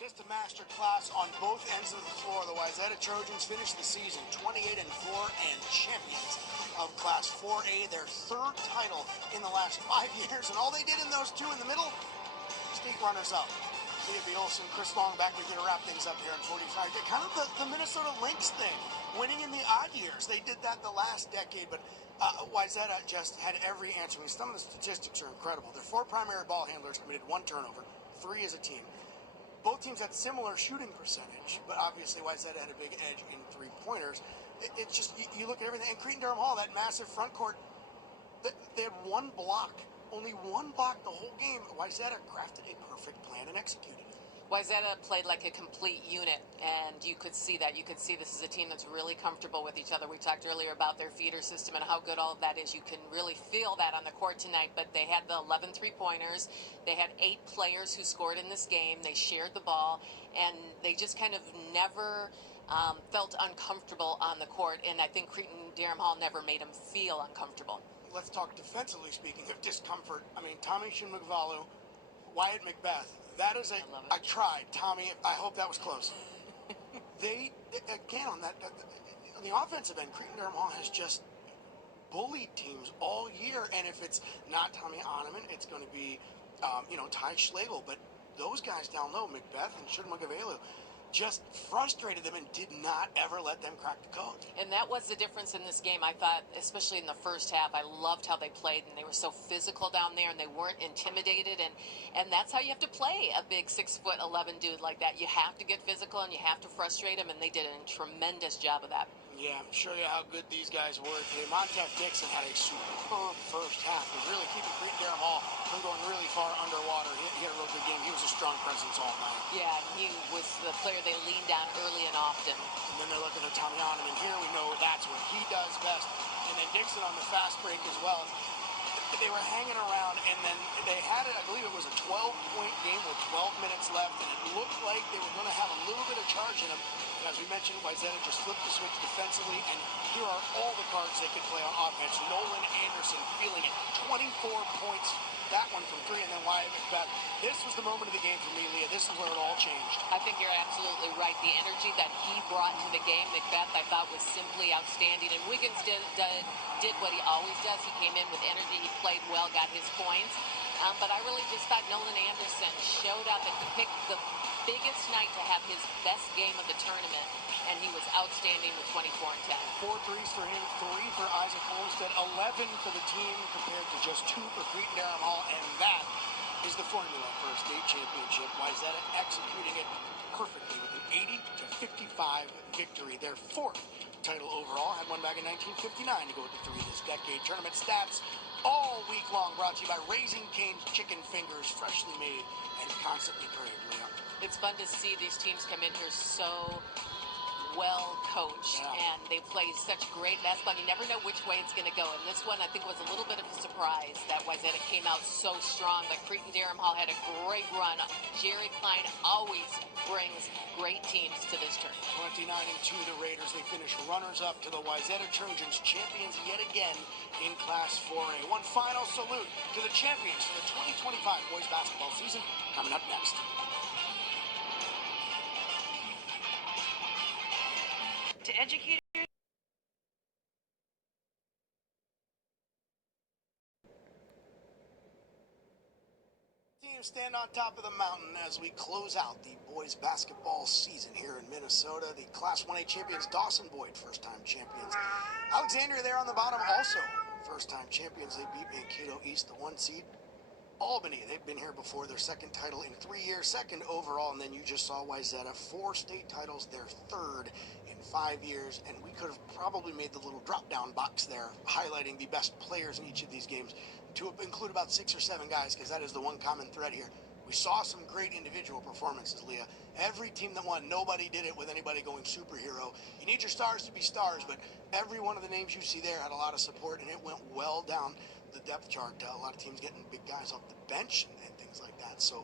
Just a master class on both ends of the floor. The Wayzata Trojans finished the season 28-4 and champions of Class 4A, their third title in the last 5 years. And all they did in those two in the middle, state runners-up. Leah B. Olson, Chris Long back with you to wrap things up here in 45. Kind of the Minnesota Lynx thing, winning in the odd years. They did that the last decade, but Wayzata just had every answer. I mean, some of the statistics are incredible. Their 4 primary ball handlers committed 1 turnover, 3 as a team. Both teams had similar shooting percentage, but obviously Wayzata had a big edge in 3-pointers. It's just, you look at everything, and Cretin-Derham Hall, that massive front court, they had 1 block, only 1 block the whole game. Wayzata crafted a perfect plan and executed it. Wayzata played like a complete unit, and you could see that. You could see this is a team that's really comfortable with each other. We talked earlier about their feeder system and how good all of that is. You can really feel that on the court tonight, but they had the 11 3-pointers. They had 8 players who scored in this game. They shared the ball, and they just kind of never felt uncomfortable on the court, and I think Cretin-Derham Hall never made them feel uncomfortable. Let's talk defensively speaking of discomfort. I mean, Tommy Shinmugvalu, Wyatt Macbeth. That is I tried, Tommy. I hope that was close. They, again, on the offensive end, Cretin-Derham Hall has just bullied teams all year. And if it's not Tommy Oneman, it's going to be, Ty Schlegel. But those guys down low, Macbeth and Shinmugvalu, just frustrated them and did not ever let them crack the code. And that was the difference in this game. I thought, especially in the first half, I loved how they played, and they were so physical down there, and they weren't intimidated, and that's how you have to play a big 6'11" dude like that. You have to get physical, and you have to frustrate him, and they did a tremendous job of that. Yeah, I'm show you how good these guys were today. Montef Dixon had a superb first half. He was really keeping Cretin-Derham Hall from going really far underwater. He had a real good game. He was a strong presence all night. Yeah, he was the player they leaned on early and often. And then they're looking at Tommy Oneman. Here we know that's what he does best. And then Dixon on the fast break as well. They were hanging around, and then they had it, I believe it was a 12-point game with 12 minutes left, and it looked like they were going to have a little bit of charge in them. And as we mentioned, Wayzata just flipped the switch defensively, and here are all the cards they could play on offense. Nolan Anderson feeling it. 24 points, that one from 3, and then Wyatt Macbeth. This was the moment of the game for me, Leah. This is where it all changed. I think you're absolutely right. The energy that he brought to the game, Macbeth, I thought was simply outstanding. And Wiggins did what he always does. He came in with energy. He played well, got his points. But I really just thought Nolan Anderson showed up and picked the biggest night to have his best game of the tournament, and he was outstanding with 24 and 10. 4 threes for him, 3 for Isaac Olmstead, 11 for the team compared to just 2 for Cretin-Derham Hall, and that is the formula for a state championship. Wayzata executing it perfectly with an 80-55 victory. Their 4th title overall, had one back in 1959 to go with the 3 this decade. Tournament stats all week long brought to you by Raising Cane's Chicken Fingers, freshly made and constantly curried, Leah. It's fun to see these teams come in here so well coached, and they play such great basketball. You never know which way it's going to go. And this one, I think, was a little bit of a surprise that Wayzata came out so strong. But Cretin-Derham Hall had a great run. Jerry Klein always brings great teams to this tournament. 29-2, the Raiders. They finish runners-up to the Wayzata Trojans, champions yet again in Class 4A. One final salute to the champions for the 2025 boys basketball season coming up next. To educators. Teams stand on top of the mountain as we close out the boys basketball season here in Minnesota. The Class 1A champions, Dawson Boyd, first-time champions. Alexandria there on the bottom, also first-time champions. They beat Mankato East, the 1 seed. Albany, they've been here before, their 2nd title in 3 years, 2nd overall, and then you just saw Wayzata, 4 state titles, their 3rd in 5 years, and we could have probably made the little drop-down box there, highlighting the best players in each of these games, to include about 6 or 7 guys, because that is the one common thread here. We saw some great individual performances, Leah. Every team that won, nobody did it with anybody going superhero. You need your stars to be stars, but every one of the names you see there had a lot of support, and it went well down the depth chart. A lot of teams getting big guys off the bench and things like that. So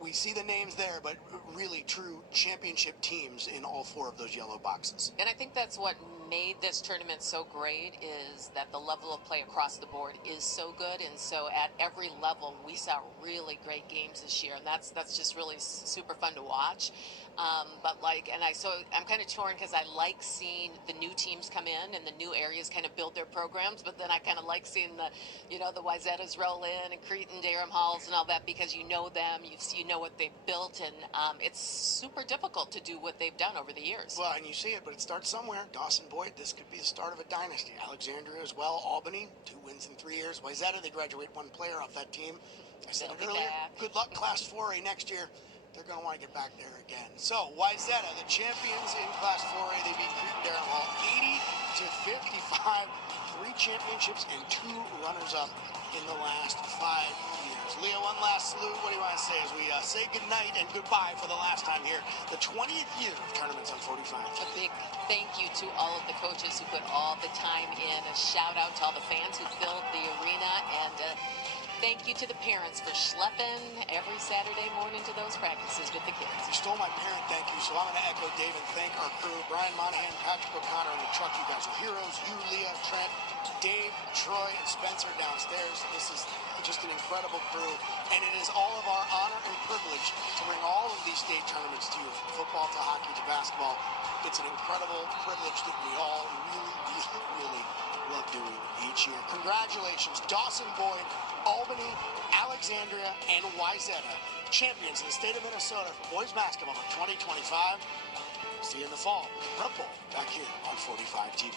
we see the names there, but really true championship teams in all 4 of those yellow boxes. And I think that's what made this tournament so great is that the level of play across the board is so good, and so at every level we saw really great games this year, and that's just really super fun to watch. But I'm kind of torn because I like seeing the new teams come in and the new areas kind of build their programs, but then I kind of like seeing the Wayzatas roll in and Cretan, Durham Halls and all that, because you know them, you know what they've built, and it's super difficult to do what they've done over the years. Well, and you see it, but it starts somewhere. Dawson Boyd, this could be the start of a dynasty. Alexandria as well. Albany, 2 wins in 3 years. Wayzata, they graduate 1 player off that team. I said it earlier, good luck Class 4A next year. They're going to want to get back there again. So, Wayzata, the champions in Class 4A, they beat Cretan Durham Hall 80-55. 3 championships and 2 runners-up in the last 5 years. Leah, one last salute. What do you want to say as we say goodnight and goodbye for the last time here? The 20th year of Tournaments on 45. A big thank you to all of the coaches who put all the time in. A shout out to all the fans who filled the arena, and thank you to the parents for schlepping every Saturday morning to those practices with the kids. You stole my parent thank you, so I'm going to echo Dave and thank our crew. Brian Monahan, Patrick O'Connor in the truck. You guys are heroes. You, Leah, Trent, Dave, Troy, and Spencer downstairs. This is just an incredible crew, and it is all of our honor and privilege to bring all of these state tournaments to you, from football to hockey to basketball. It's an incredible privilege that we all really love doing each year. Congratulations, Dawson Boyd, Albany, Alexandria, and Wayzata, champions in the state of Minnesota for boys basketball in 2025. See you in the fall with the Prep Bowl back here on 45 TV.